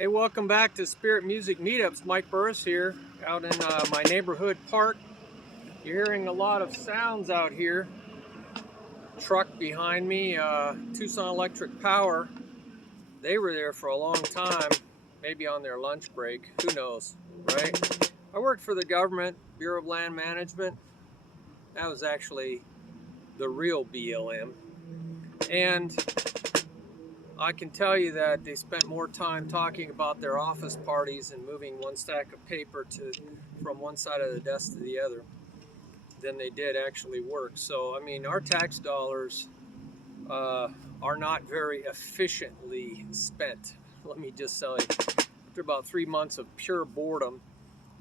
Hey, welcome back to Spirit Music Meetups. Mike Burris here, out in my neighborhood park. You're hearing a lot of sounds out here. Truck behind me, Tucson Electric Power. They were there for a long time, maybe on their lunch break. Who knows, right? I worked for the government, Bureau of Land Management. That was actually the real BLM. And I can tell you that they spent more time talking about their office parties and moving one stack of paper from one side of the desk to the other than they did actually work. So, I mean, our tax dollars are not very efficiently spent. Let me just tell you, after about 3 months of pure boredom,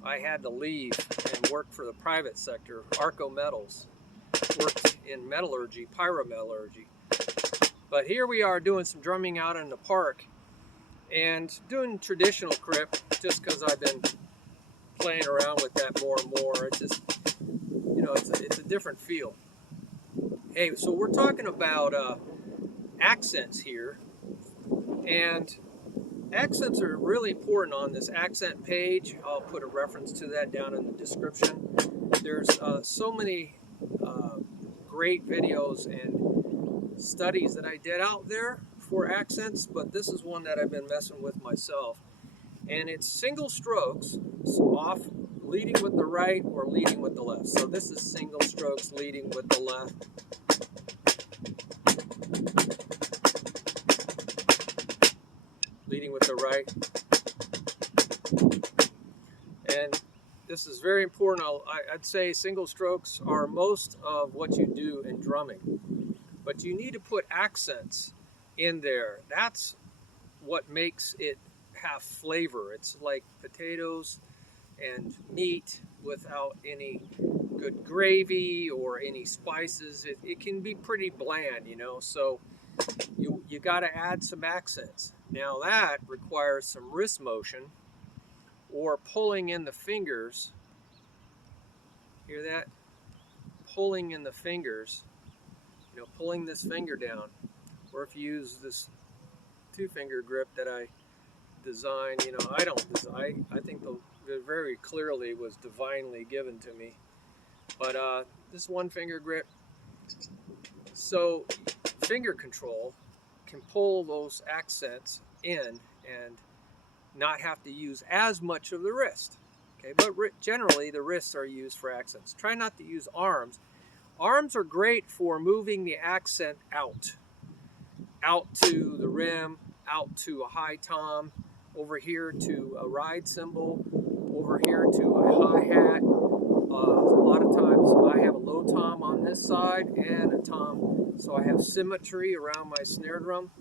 I had to leave and work for the private sector, Arco Metals, worked in metallurgy, pyrometallurgy. But here we are doing some drumming out in the park and doing traditional crip just because I've been playing around with that more and more. It's just, you know, it's a different feel. Hey, so we're talking about accents here, and accents are really important on this accent page. I'll put a reference to that down in the description. There's so many great videos and studies that I did out there for accents, but this is one that I've been messing with myself. And it's single strokes, so off, leading with the right or leading with the left. So this is single strokes leading with the left. Leading with the right. And this is very important. I'd say single strokes are most of what you do in drumming. But you need to put accents in there. That's what makes it have flavor. It's like potatoes and meat without any good gravy or any spices. It can be pretty bland, you know, so you got to add some accents. Now that requires some wrist motion or pulling in the fingers. Hear that? Pulling in the fingers. You know, pulling this finger down, or if you use this two-finger grip that I designed, you know, I don't design. I think it very clearly was divinely given to me. But this one-finger grip, so finger control can pull those accents in and not have to use as much of the wrist. Okay, but generally the wrists are used for accents. Try not to use arms. Arms are great for moving the accent out to the rim, out to a high tom, over here to a ride cymbal, over here to a hi-hat. A lot of times I have a low tom on this side and a tom, so I have symmetry around my snare drum.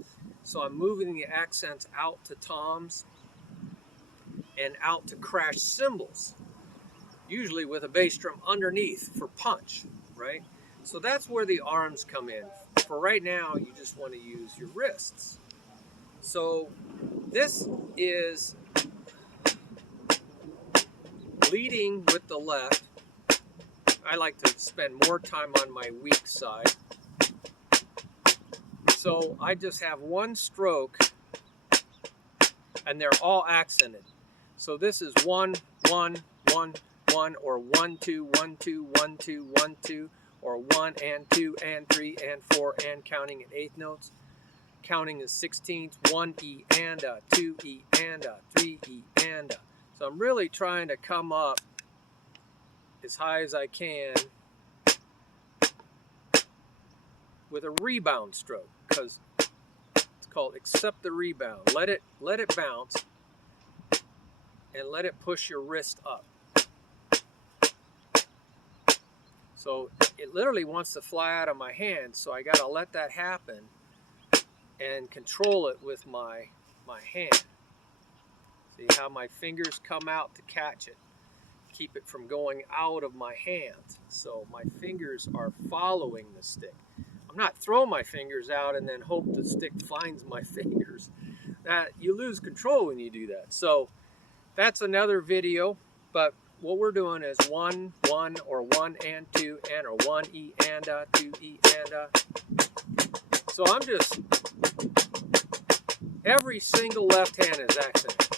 So I'm moving the accents out to toms and out to crash cymbals, usually with a bass drum underneath for punch. Right? So that's where the arms come in. For right now, you just want to use your wrists. So this is leading with the left. I like to spend more time on my weak side. So I just have one stroke and they're all accented. So this is 1, 1, 1, 1, or 1, 2, 1, 2, 1, 2, 1, 2, or 1 and 2 and 3 and 4 and counting in eighth notes. Counting is 16ths, 1 E and a, 2 E and a, 3 E and a. So I'm really trying to come up as high as I can with a rebound stroke, because it's called accept the rebound. Let it bounce and let it push your wrist up. So it literally wants to fly out of my hand, so I got to let that happen and control it with my hand. See how my fingers come out to catch it, keep it from going out of my hand. So my fingers are following the stick. I'm not throwing my fingers out and then hope the stick finds my fingers. That you lose control when you do that. So that's another video, but what we're doing is 1, 1, or 1 and 2 and, or 1 E and a, 2 E and a. So I'm just, every single left hand is accented.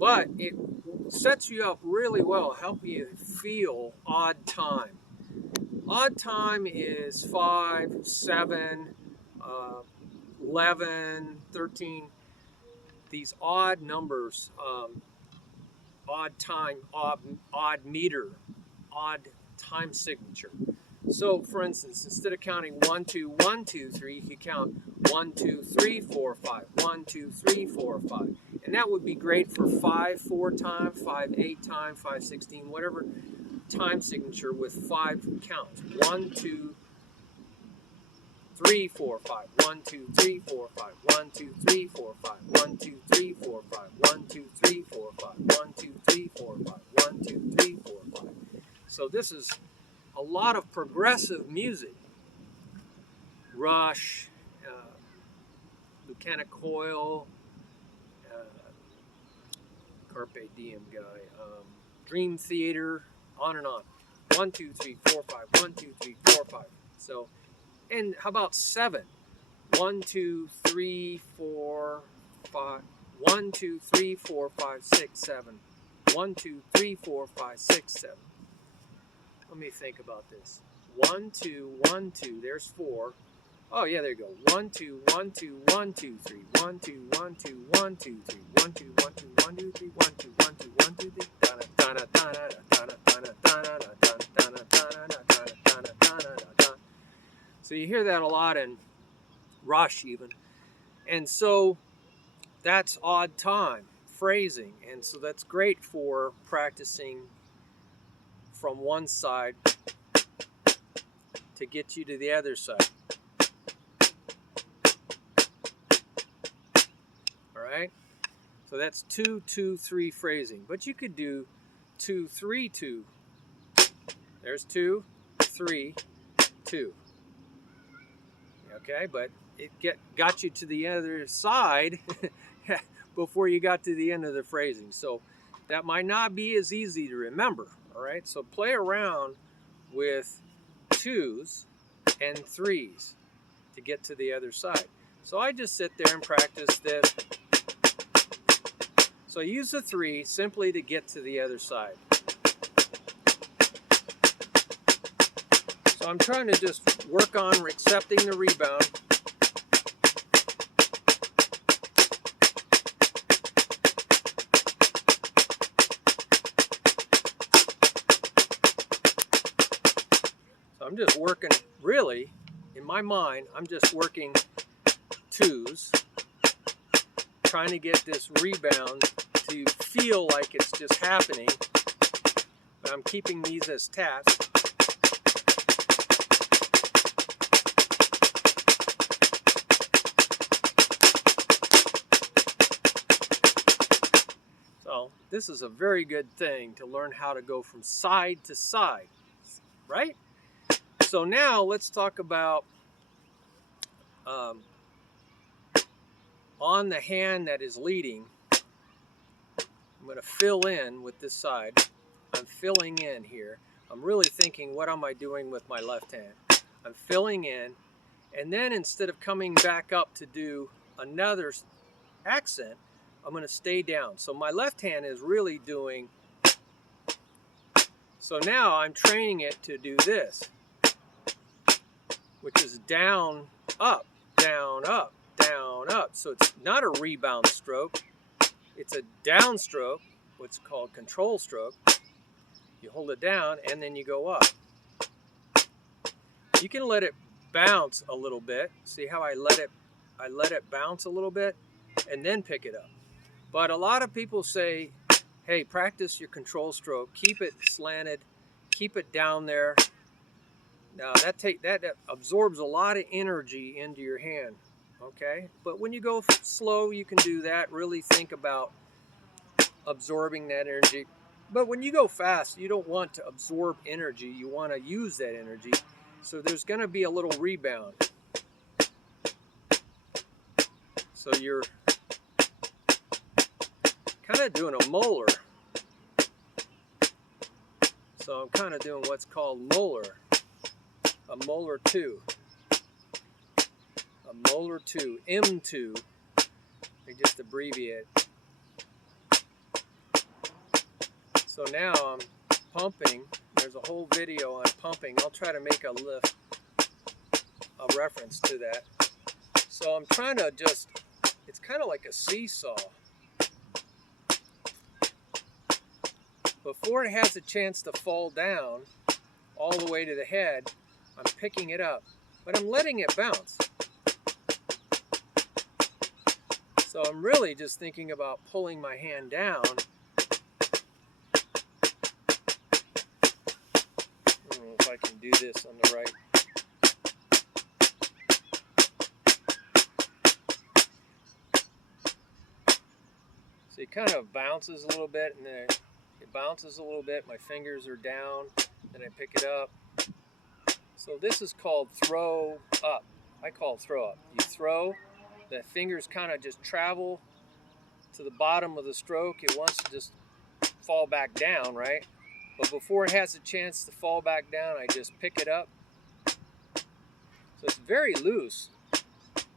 but it sets you up really well, help you feel odd time. Odd time is 5, 7, 11, 13, these odd numbers, odd time, odd meter, odd time signature. So, for instance, instead of counting 1, 2, 1, 2, 3, you could count 1, 2, 3, 4, 5, 1, 2, 3, 4, 5. And that would be great for 5, 4 time, 5, 8 time, 5, 16, whatever time signature with 5 counts. 1, 2, 3, 4, 5. 1, 2, 3, 4, 5. 1, 2, 3, 4, 5. 1, 2, 3, 4, 5. 1, 2, 3, 4, 5. 1, 2, 3, 4, 5. 1, 2, 3, 4, 5. So this is a lot of progressive music. Rush, Mechanic Coil, Carpe Diem guy, Dream Theater, on and on. 1, 2, 3, 4, 5. 1, 2, 3, 4, 5. So, and how about 7? 1, 2, 3, 4, 5. 1, 2, 3, 4, 5, 6, 7. 1, 2, 3, 4, 5, 6, 7. Let me think about this. 1, 2, 1, 2. There's 4. Oh yeah, there you go. 1, 2, 1, 2, 1, 2, 3. 1, 2, 1, 2, 1, 2, 3. 1, 2, 1, 2, 1, 2, 3. 1, 2, 1, 2, 1, 2, 3. So you hear that a lot in Rush even. And so that's odd time phrasing. And so that's great for practicing from one side to get you to the other side. All right? So that's 2, 2, 3 phrasing. But you could do 2, 3, 2. There's 2, 3, 2. Okay, but it got you to the other side before you got to the end of the phrasing. So that might not be as easy to remember. All right, so play around with 2s and 3s to get to the other side. So I just sit there and practice this. So I use the 3 simply to get to the other side. So I'm trying to just work on accepting the rebound. So I'm just working, really, in my mind, I'm just working 2s, trying to get this rebound to feel like it's just happening. But I'm keeping these as taps. So this is a very good thing to learn how to go from side to side, right? So now let's talk about on the hand that is leading. I'm going to fill in with this side. I'm filling in here. I'm really thinking, what am I doing with my left hand? I'm filling in, and then instead of coming back up to do another accent, I'm going to stay down. So my left hand is really doing, so now I'm training it to do this, which is down, up, down, up, down, up. So it's not a rebound stroke. It's a down stroke, what's called control stroke. You hold it down and then you go up. You can let it bounce a little bit. See how I let it bounce a little bit and then pick it up. But a lot of people say, hey, practice your control stroke. Keep it slanted. Keep it down there. Now that absorbs a lot of energy into your hand. Okay? But when you go slow, you can do that. Really think about absorbing that energy. But when you go fast, you don't want to absorb energy. You want to use that energy. So there's going to be a little rebound. So you're kind of doing a Moeller. So I'm kind of doing what's called Moeller. A Moeller 2. A Moeller 2. M2. They just abbreviate. So now I'm pumping. There's a whole video on pumping. I'll try to make a reference to that. So I'm trying to just, it's kind of like a seesaw. Before it has a chance to fall down all the way to the head, I'm picking it up, but I'm letting it bounce. So I'm really just thinking about pulling my hand down. I don't know if I can do this on the right. So it kind of bounces a little bit, and then it bounces a little bit. My fingers are down, then I pick it up. So this is called throw up. I call it throw up. You throw, the fingers kind of just travel to the bottom of the stroke. It wants to just fall back down, right? But before it has a chance to fall back down, I just pick it up. So it's very loose.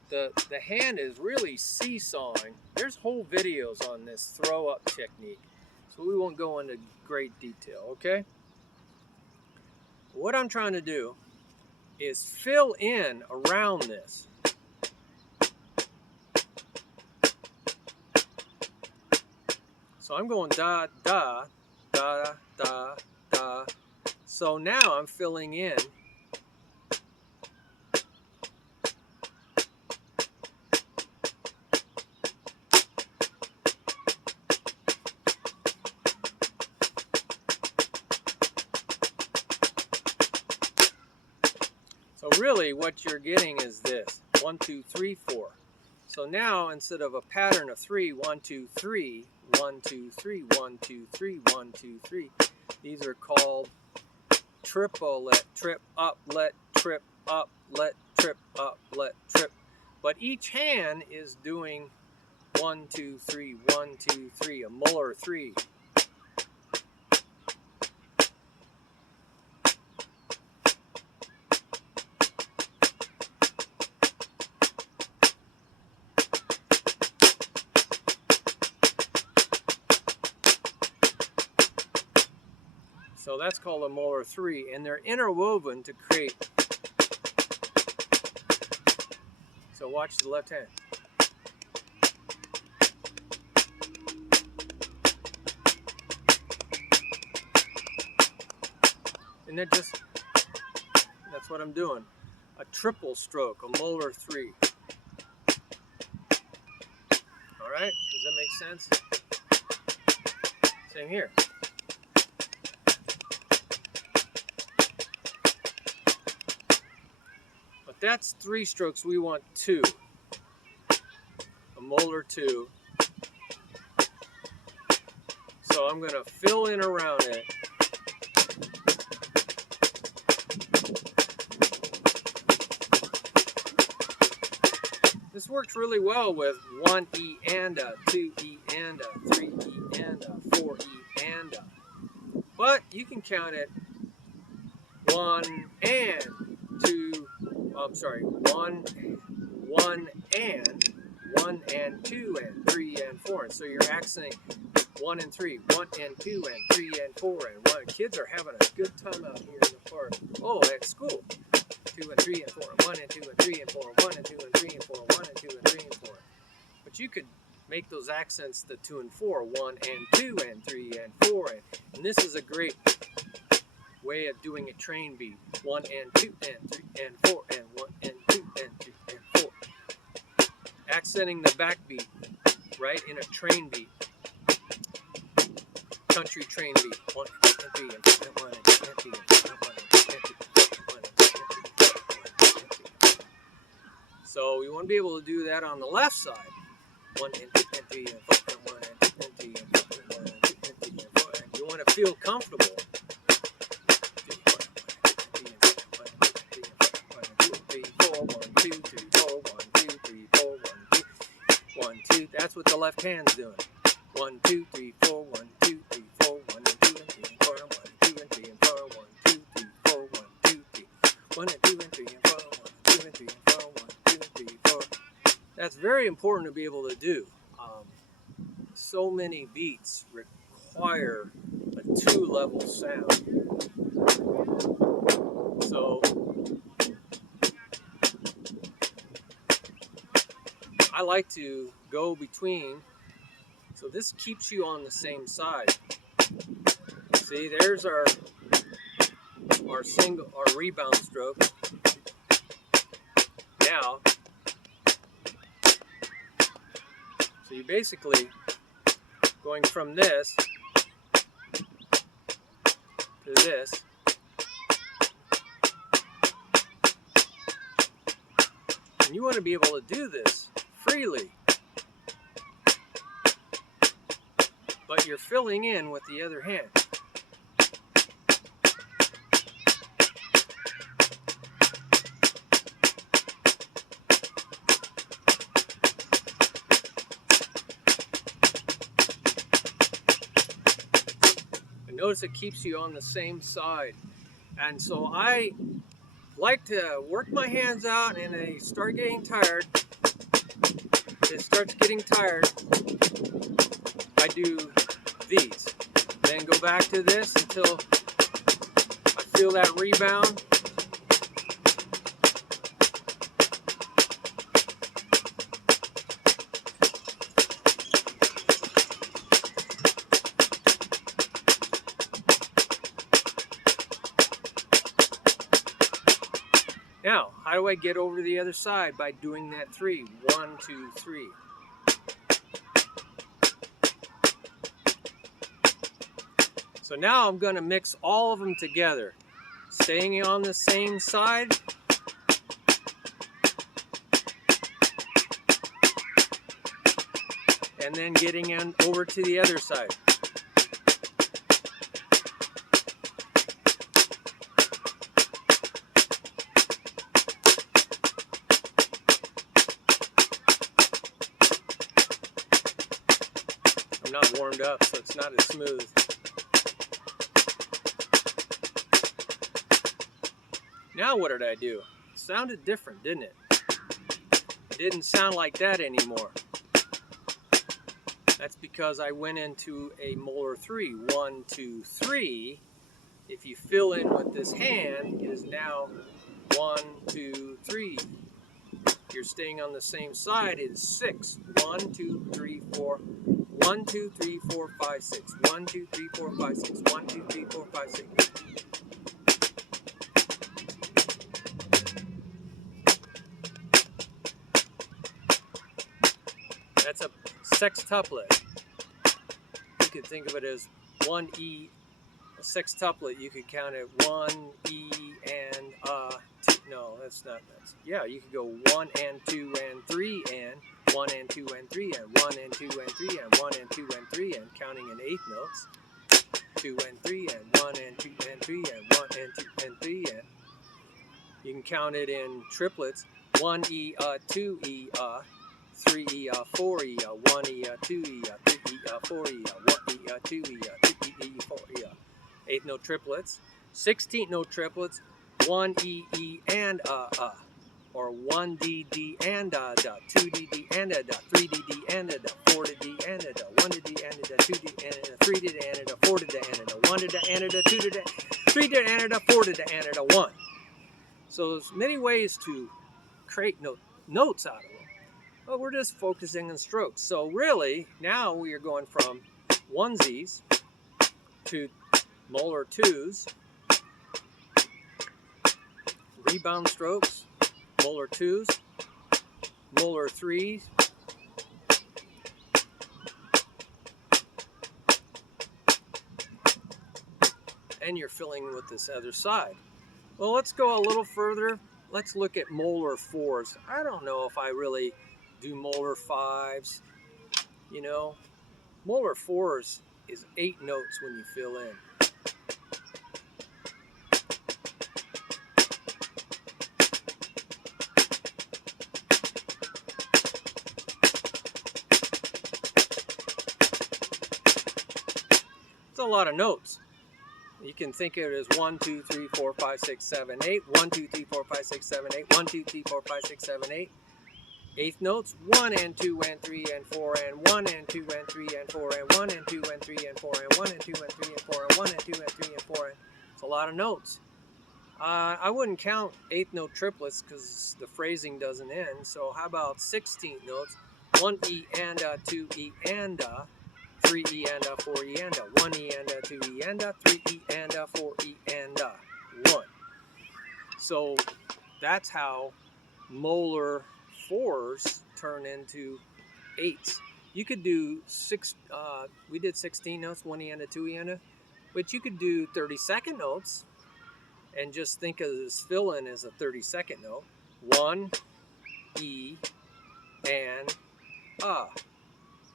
The hand is really seesawing. There's whole videos on this throw up technique, so we won't go into great detail, okay? What I'm trying to do is fill in around this. So I'm going da, da, da, da, da. So now I'm filling in. So really what you're getting is this, 1, 2, 3, 4. So now instead of a pattern of 3, 1, 2, 3, 1, 2, 3, 1, 2, 3, 1, 2, 3, these are called triplet, trip, up, let, trip, up, let, trip, up, let, trip. But each hand is doing 1, 2, 3, 1, 2, 3, a Moeller 3. So that's called a Moeller 3, and they're interwoven to create. So watch the left hand. And that's what I'm doing. A triple stroke, a Moeller 3. All right, does that make sense? Same here. But that's 3 strokes, we want 2. A Moeller 2. So I'm gonna fill in around it. This works really well with 1 E and a, 2 E and a, 3 E and a, 4 E and a. But you can count it 1 and 2, I'm sorry, 1 and 2 and 3 and 4. And so you're accenting 1 and 3, 1 and 2 and 3 and 4 and 1. Kids are having a good time out here in the park. Oh, at school. 2 and 3 and 4, 1 and 2 and 3 and 4, 1 and 2 and 3 and 4, 1 and 2 and 3 and 4. But you could make those accents the 2 and 4, 1 and 2 and 3 and 4. And this is a great way of doing a train beat. 1 and 2 and 3 and 4 and 1 and 2 and 3 and 4. Accenting the backbeat, right, in a train beat. Country train beat. 1 and 3 and 4 and 1 and 2 and 3 and 4 and 1 and 2 and 3 and 4 and 1 and 2 and 3 and 4. So we want to be able to do that on the left side. 1 and 2 and 3 and 4 and 1 and 2 and 3 and 4 and 1 and 2 and 3 and 4. And you want to feel comfortable. 1, 2. That's what the left hand's doing. 1, 2, 3, 4. 1, 2, 3, 4. 1 and 2 and 3 and 4. 1 and 2 and 3 and 4. 1, 2, 3, 4. 1, 2, 3. 1 and 2 and 3 and 4. 1, 2 and 3 and 4. 1, 2 and 3 and 4. That's very important to be able to do. So many beats require a 2-level sound. So I like to go between, so this keeps you on the same side. See, there's our rebound stroke. Now, so you're basically going from this to this. And you want to be able to do this freely, but you're filling in with the other hand. And notice it keeps you on the same side. And so I like to work my hands out, and they start getting tired. It starts getting tired. I do these. Then go back to this until I feel that rebound. Now, how do I get over to the other side? By doing that 3. 1, 2, 3. So now I'm going to mix all of them together, staying on the same side. And then getting over to the other side. I'm not warmed up, so it's not as smooth. Now what did I do? It sounded different, didn't it? It didn't sound like that anymore. That's because I went into a Moeller 3. 1, 2, 3. If you fill in with this hand, it is now 1, 2, 3. You're staying on the same side. It is 6. 1, 2, 3, 4. 1, 2, 3, 4, 5, 6. 1, 2, 3, 4, 5, 6. 1, 2, 3, 4, 5, 6. That's a sextuplet. You could think of it as 1 E, a sextuplet. You could count it 1 E and 2. No, that's not. Yeah, you could go 1 and 2 and 3 and 1 and 2 and 3 and 1 and 2 and 3 and 1 and 2 and 3 and counting in eighth notes. 2 and 3 and 1 and 2 and 3 and 1 and 2 and 3 and you can count it in triplets. 1 E 2 E 3 E 4 E 1 E 2 E 3 E 4 E 1 E 2 E 3 E 4 E. Eighth note triplets. 16th note triplets. 1 E E and or 1 D D and da, 2 D D and da, 3 D D and da, 4 D D and da, 1 D D and da, 2 D and da, 3 D and da, 4 D and da, 1 D and da, 2 D 3 D and da, 4 D and da, 1. So there's many ways to create notes out of them. But we're just focusing on strokes. So really, now we are going from onesies to Moeller 2s, rebound strokes, Moeller 2s, Moeller 3s, and you're filling with this other side. Well, let's go a little further. Let's look at Moeller 4s. I don't know if I really do Moeller 5s. You know, Moeller 4s is 8 notes when you fill in. It's a lot of notes. You can think of it as 1, 2, 3, 4, 5, 6, 7, 8. 1, 2, 3, 4, 5, 6, 7, 8. 1, 2, 3, 4, 5, 6, 7, 8. eighth notes, 1 and 2 and 3 and 4 and 1 and 2 and 3 and 4 and 1 and 2 and 3 and 4 and 1 and 2 and 3 and 4 and 1 and 2 and 3 and 4 and it's a lot of notes. I wouldn't count eighth note triplets because the phrasing doesn't end. So how about 16th notes? 1 E and a, 2 E and a, 3 E and a, 4 E and a, 1 E and a, 2 E and a, 3 E and a, 4 E and a, 1. So that's how Moeller 4s turn into 8s. You could do we did 16 notes, 1 E and a, 2 E and a, but you could do 32nd notes and just think of this fill-in as a 32nd note. 1 E and a,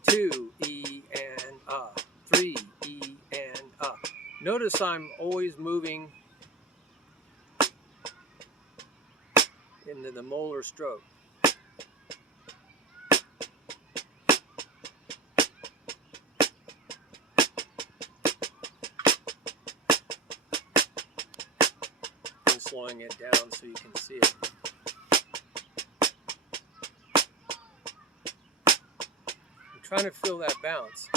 2 E and a, 3 E and a. Notice I'm always moving into the Moeller stroke. I'm slowing it down so you can see it. I'm trying to feel that bounce.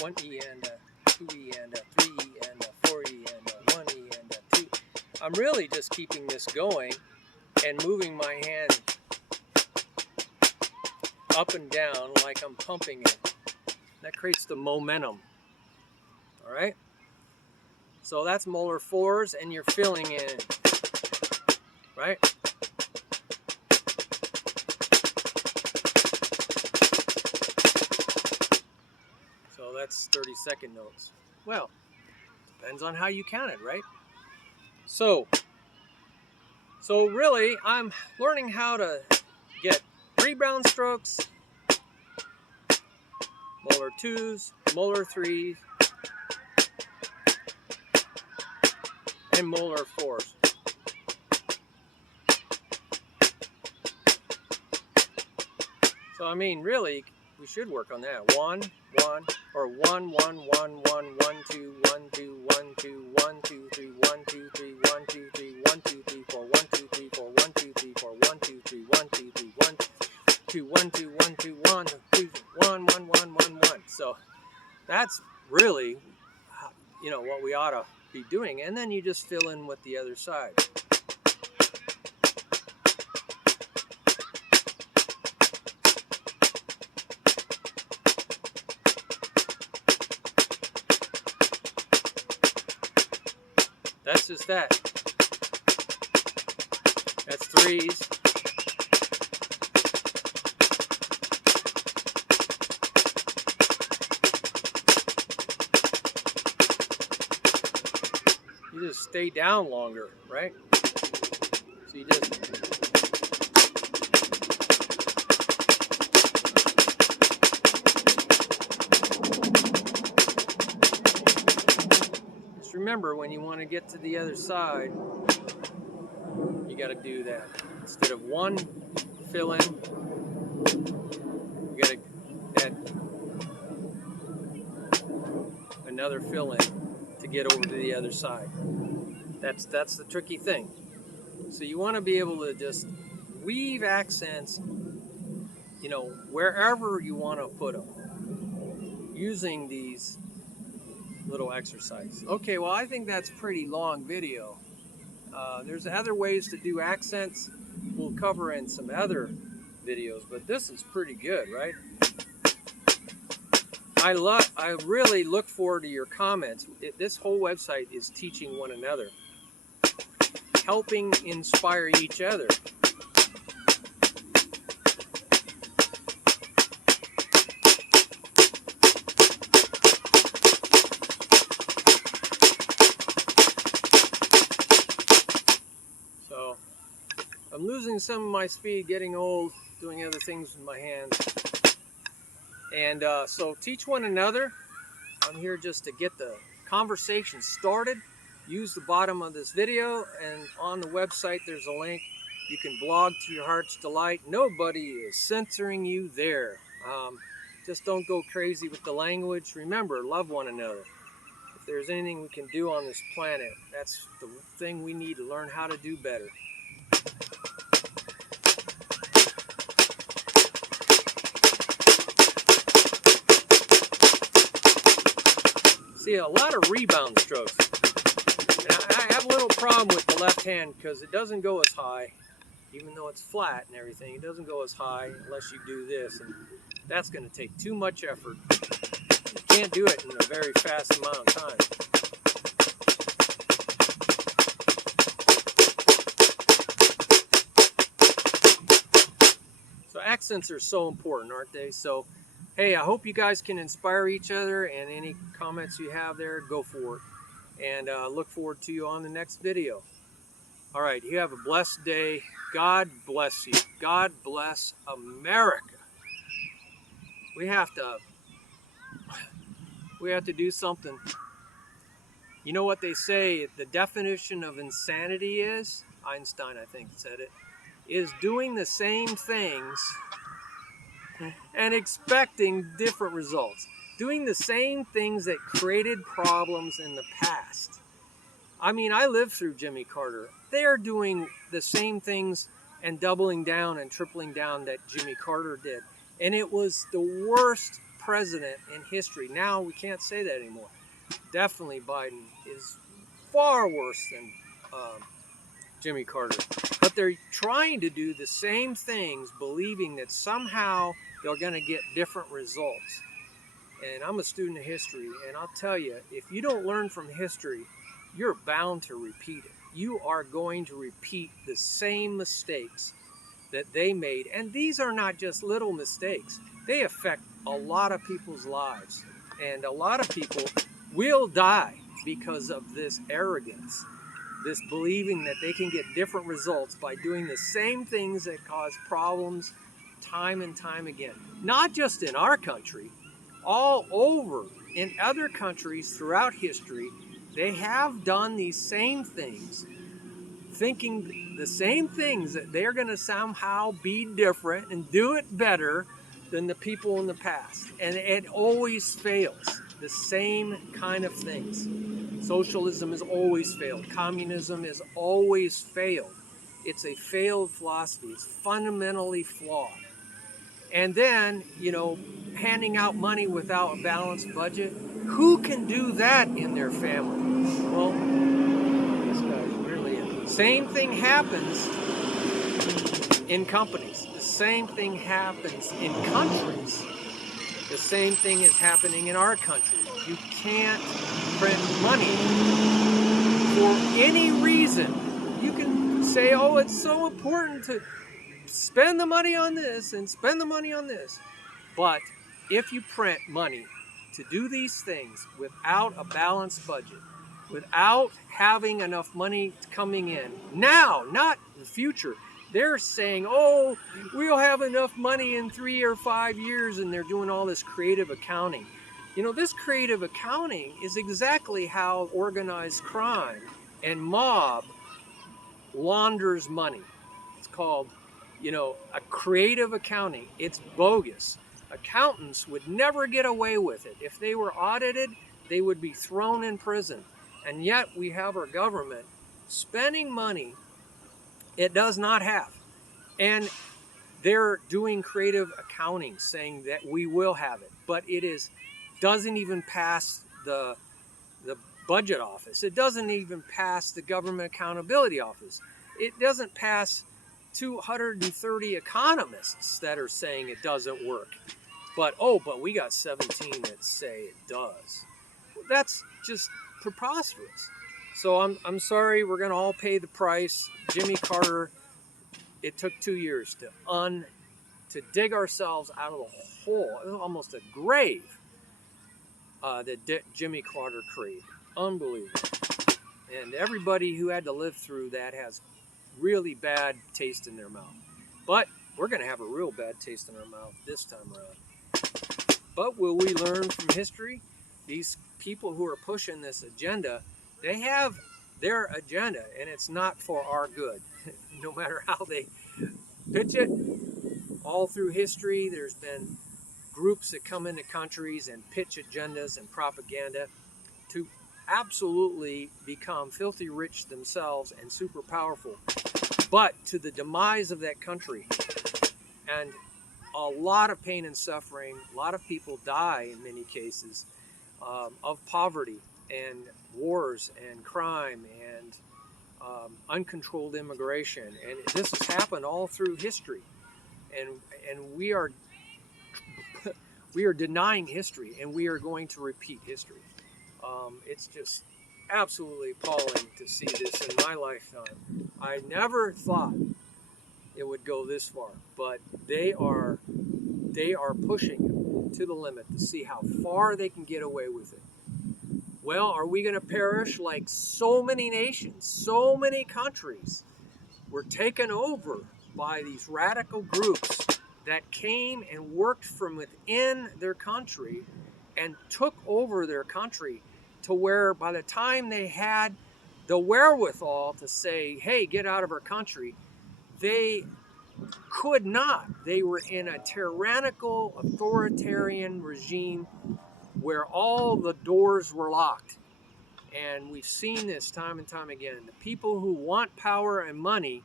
1 E and a, 2 E and a, 3 E and a, 4 E and a, 1 E and a, 2. I'm really just keeping this going and moving my hand up and down like I'm pumping it. That creates the momentum. All right? So that's Moeller 4s and you're filling in. Right? So that's 32nd notes. Well, depends on how you count it, right? So really, I'm learning how to get rebound strokes, Moeller 2s, Moeller 3s, and Moeller 4s. So I mean, really, we should work on that. 1, 1, or 1, 1, 1, 1, 1, 2, 1, 2, 1, 2, 1, 2, 3, 1, 2, 3, 1, 2, 3, 1, 2, 3, 4, 1, 2, 3, 4, 1, 2, 3, 4, 1, 2, 3, 1, 2, 3, 1, 2, 1, 2, 1, 2, 1, 2, 1, 1, 1, 1, 1. So that's really, what we ought to be doing. And then you just fill in with the other side. That's just that. That's 3s. You just stay down longer, right? So you just remember, when you want to get to the other side, you got to do that. Instead of one fill in, you got to add another fill in to get over to the other side. That's the tricky thing. So you want to be able to just weave accents, wherever you want to put them, using these little exercises. Okay, well, I think that's pretty long video. There's other ways to do accents we'll cover in some other videos, but this is pretty good, right? I really look forward to your comments. This whole website is teaching one another, helping inspire each other. So I'm losing some of my speed, getting old, doing other things with my hands. And so teach one another. I'm here just to get the conversation started. Use the bottom of this video, and on the website there's a link. You can blog to your heart's delight. Nobody is censoring you there. Just don't go crazy with the language. Remember, love one another. If there's anything we can do on this planet, that's the thing we need to learn how to do better. See, a lot of rebound strokes. And I have a little problem with the left hand because it doesn't go as high, even though it's flat and everything. It doesn't go as high unless you do this, and that's going to take too much effort. You can't do it in a very fast amount of time. So accents are so important, aren't they? So, hey, I hope you guys can inspire each other, and any comments you have there, go for it. And look forward to you on the next video. All right, you have a blessed day. God bless you. God bless America. We have to do something. You know what they say, the definition of insanity is, Einstein I think said it, is doing the same things and expecting different results. Doing the same things that created problems in the past. I mean, I lived through Jimmy Carter. They're doing the same things and doubling down and tripling down that Jimmy Carter did. And it was the worst president in history. Now we can't say that anymore. Definitely Biden is far worse than Jimmy Carter. But they're trying to do the same things, believing that somehow they're going to get different results. And I'm a student of history, and I'll tell you, if you don't learn from history, you're bound to repeat it. You are going to repeat the same mistakes that they made. And these are not just little mistakes. They affect a lot of people's lives. And a lot of people will die because of this arrogance, this believing that they can get different results by doing the same things that cause problems time and time again. Not just in our country, all over in other countries throughout history, they have done these same things, thinking the same things, that they're going to somehow be different and do it better than the people in the past. And it always fails. The same kind of things. Socialism has always failed. Communism has always failed. It's a failed philosophy. It's fundamentally flawed. And then, you know, handing out money without a balanced budget. Who can do that in their family? Well, this guy's really in. Same thing happens in companies. The same thing happens in countries. The same thing is happening in our country. You can't print money for any reason. You can say, oh, it's so important to spend the money on this and spend the money on this. But if you print money to do these things without a balanced budget, without having enough money coming in, now, not the future, they're saying, oh, we'll have enough money in 3 or 5 years, and they're doing all this creative accounting. You know, this creative accounting is exactly how organized crime and mob launders money. It's called, you know, a creative accounting. It's bogus. Accountants would never get away with it. If they were audited, they would be thrown in prison. And yet we have our government spending money it does not have. And they're doing creative accounting, saying that we will have it. But it doesn't even pass the budget office. It doesn't even pass the government accountability office. It doesn't pass 230 economists that are saying it doesn't work. But we got 17 that say it does. Well, that's just preposterous. So I'm sorry, we're going to all pay the price. Jimmy Carter, it took 2 years to dig ourselves out of the hole, almost a grave that Jimmy Carter created. Unbelievable. And everybody who had to live through that has really bad taste in their mouth. But we're going to have a real bad taste in our mouth this time around. But will we learn from history? These people who are pushing this agenda, they have their agenda, and it's not for our good. No matter how they pitch it, all through history, there's been groups that come into countries and pitch agendas and propaganda to absolutely become filthy rich themselves and super powerful. but to the demise of that country. And a lot of pain and suffering, a lot of people die in many cases of poverty and wars and crime and uncontrolled immigration. And this has happened all through history. And we are denying history, and we are going to repeat history. It's just absolutely appalling to see this in my lifetime. I never thought it would go this far, but they are pushing it to the limit to see how far they can get away with it. Well, are we going to perish like so many nations, so many countries? We're taken over by these radical groups that came and worked from within their country and took over their country to where by the time they had the wherewithal to say, hey, get out of our country, they could not. They were in a tyrannical, authoritarian regime where all the doors were locked. And we've seen this time and time again. The people who want power and money,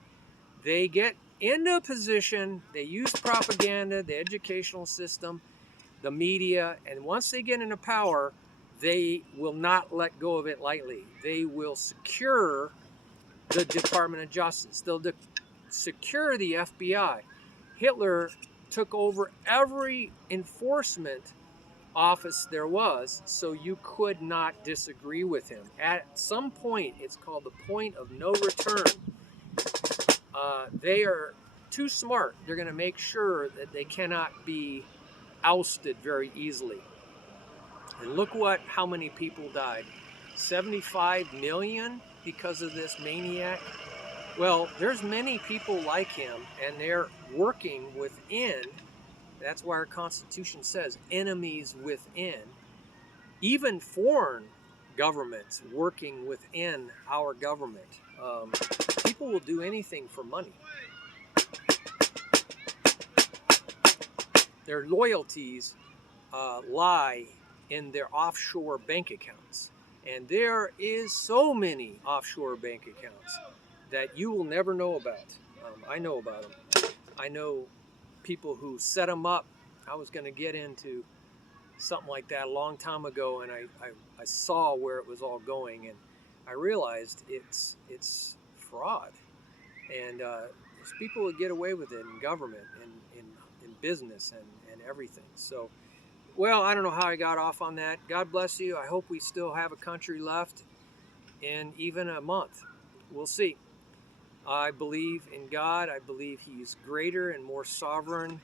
they get into a position, they use propaganda, the educational system, the media, and once they get into power, they will not let go of it lightly. They will secure the Department of Justice. They'll secure the FBI. Hitler took over every enforcement office there was, so you could not disagree with him. At some point, it's called the point of no return. They are too smart. They're going to make sure that they cannot be ousted very easily. And look how many people died. 75 million because of this maniac. Well, there's many people like him, and they're working within. That's why our Constitution says enemies within. Even foreign governments working within our government. People will do anything for money. Their loyalties lie in their offshore bank accounts. And there is so many offshore bank accounts that you will never know about. I know about them. I know people who set them up. I was going to get into something like that a long time ago, and I saw where it was all going, and I realized it's fraud. And there's people that get away with it in government and in business and everything. So, well, I don't know how I got off on that. God bless you. I hope we still have a country left in even a month. We'll see. I believe in God. I believe He's greater and more sovereign.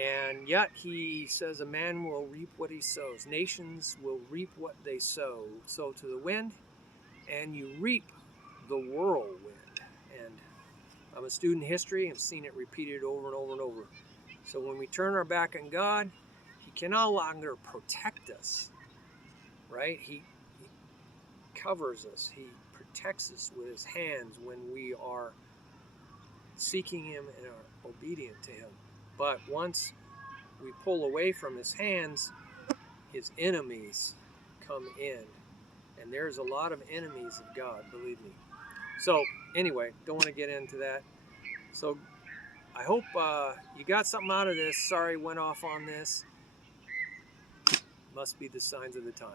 And yet He says a man will reap what he sows. Nations will reap what they sow. Sow to the wind, and you reap the whirlwind. And I'm a student in history and have seen it repeated over and over and over. So when we turn our back on God, He can no longer protect us, right? He covers us. He protects us with His hands when we are seeking Him and are obedient to Him. But once we pull away from His hands, His enemies come in. And there's a lot of enemies of God, believe me. So anyway, don't want to get into that. So I hope you got something out of this. Sorry, went off on this. Must be the signs of the time.